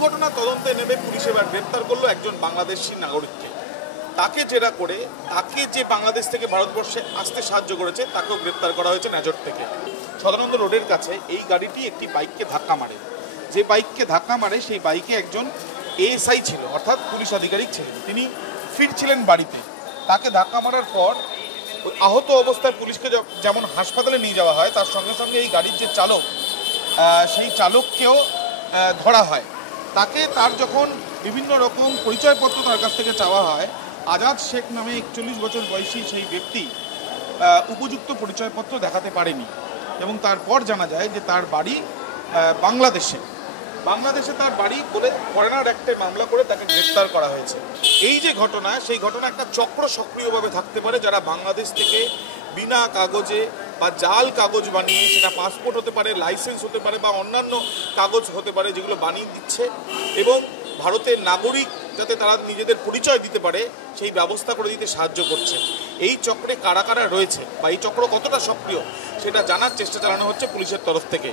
দুর্ঘটনা তদন্তে নেমে পুলিশ এবার গ্রেপ্তার করলো একজন বাংলাদেশি নাগরিককে। তাকে জেরা করে তাকে যে বাংলাদেশ থেকে ভারতবর্ষে আসতে সাহায্য করেছে তাকেও গ্রেপ্তার করা হয়েছে নাজর থেকে। সদানন্দ রোডের কাছে এই গাড়িটি একটি বাইককে ধাক্কা মারে। যে বাইককে ধাক্কা মারে সেই বাইকে একজন এএসআই ছিল, অর্থাৎ পুলিশ আধিকারিক ছিলেন। তিনি ফিরছিলেন বাড়িতে। তাকে ধাক্কা মারার পর আহত অবস্থায় পুলিশকে যেমন হাসপাতালে নিয়ে যাওয়া হয়, তার সঙ্গে সঙ্গে এই গাড়ির যে চালক সেই চালককেও ধরা হয়। তার যখন বিভিন্ন রকম পরিচয়পত্র তার কাছ থেকে চাওয়া হয়, আজাদ শেখ নামে 41 বছর বয়সী সেই ব্যক্তি উপযুক্ত পরিচয়পত্র দেখাতে পারেনি এবং তারপর জানা যায় যে তার বাড়ি বাংলাদেশে তার বাড়ি বলে ফরেনার অ্যাক্টে মামলা করে তাকে গ্রেপ্তার করা হয়েছে। এই যে ঘটনা, সেই ঘটনা একটা চক্র সক্রিয়ভাবে থাকতে পারে, যারা বাংলাদেশ থেকে বিনা কাগজে বা জাল কাগজ বানিয়ে, সেটা পাসপোর্ট হতে পারে, লাইসেন্স হতে পারে বা অন্যান্য কাগজ হতে পারে, যেগুলো বানিয়ে দিচ্ছে এবং ভারতের নাগরিক যাতে তারা নিজেদের পরিচয় দিতে পারে সেই ব্যবস্থা করে দিতে সাহায্য করছে। এই চক্রে কারা কারা রয়েছে বা এই চক্র কতটা সক্রিয় সেটা জানার চেষ্টা চালানো হচ্ছে পুলিশের তরফ থেকে।